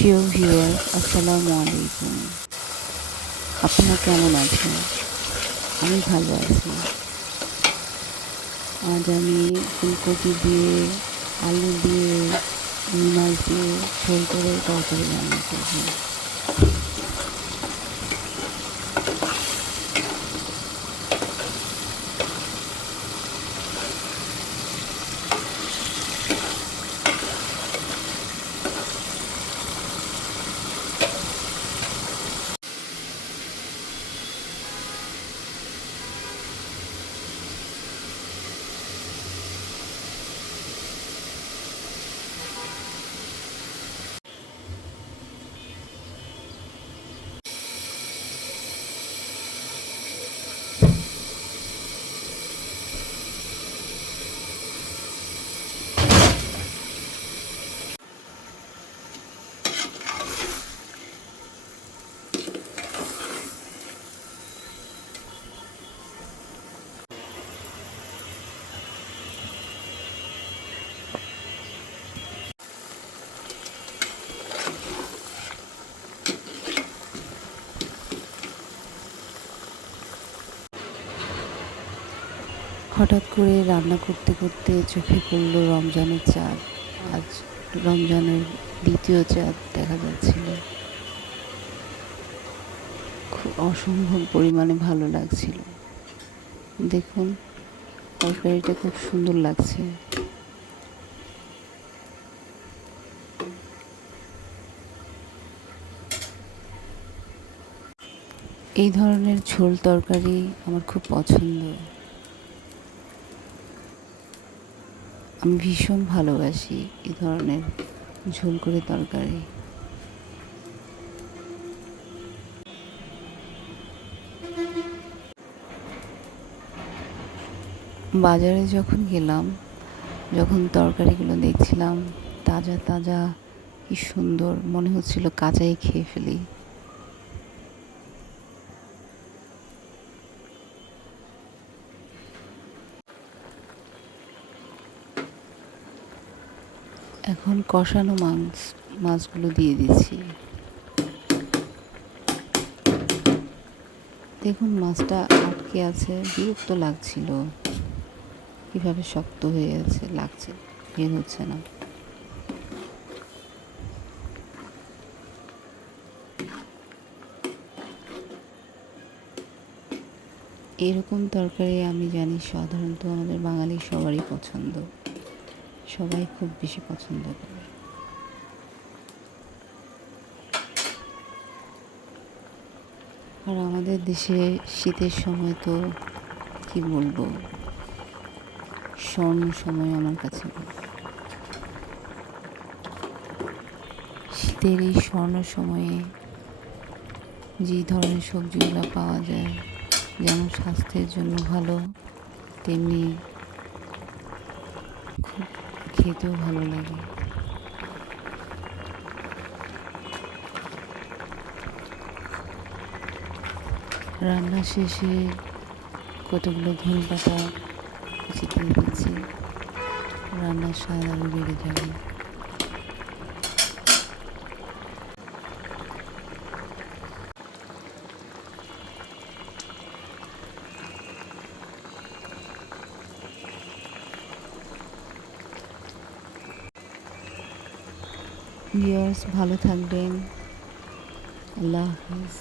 প্রিয় ভিউয়ার, আসসালামু আলাইকুম। আপনারা কেমন আছেন? আমি ভালো আছি। আজ আমি ফুলকপি দিয়ে, আলু দিয়ে, রুই মাছ দিয়ে ঝোল করে তরকারি রান্না করব। হঠাৎ করে রান্না করতে করতে চোখে পড়ল রমজানের চাঁদ। আজ রমজানের দ্বিতীয় চাঁদ দেখা যাচ্ছিল। খুব অসম্ভব পরিমাণে ভালো লাগছিল। দেখুন, তরকারিটা খুব সুন্দর লাগছে। এই ধরনের ঝোল তরকারি আমার খুব পছন্দ। আমি ভীষণ ভালোবাসি এই ধরনের ঝোল করে তরকারি। বাজারে যখন গেলাম, যখন তরকারিগুলো দেখছিলাম তাজা তাজা, কি সুন্দর মনে হচ্ছিল, কাঁচাই খেয়ে ফেলি। এখন কষানো মাছগুলো দিয়ে দিচ্ছি। দেখুন, মাছটা আটকে আছে, বিরক্ত লাগছিল। কিভাবে শক্ত হয়ে লাগছে, বের হচ্ছে না। এরকম তরকারি আমি জানি সাধারণত আমাদের বাঙালি সবারই পছন্দ, সবাই খুব বেশি পছন্দ করে। আর আমাদের দেশে শীতের সময় তো কি বলবো, স্বর্ণ সময় আমার কাছে। শীতের এই স্বর্ণ সময়ে যে ধরনের সবজিগুলো পাওয়া যায়, যেমন স্বাস্থ্যের জন্য ভালো, তেমনি খুব খেতেও ভালো লাগে। রান্না শেষে কতগুলো ধনেপাতা ছিটিয়ে দিচ্ছি, রান্নার স্বাদ আরও বেড়ে যাবে। ভিউয়ার্স, ভালো থাকবেন। আল্লাহ হাফিজ।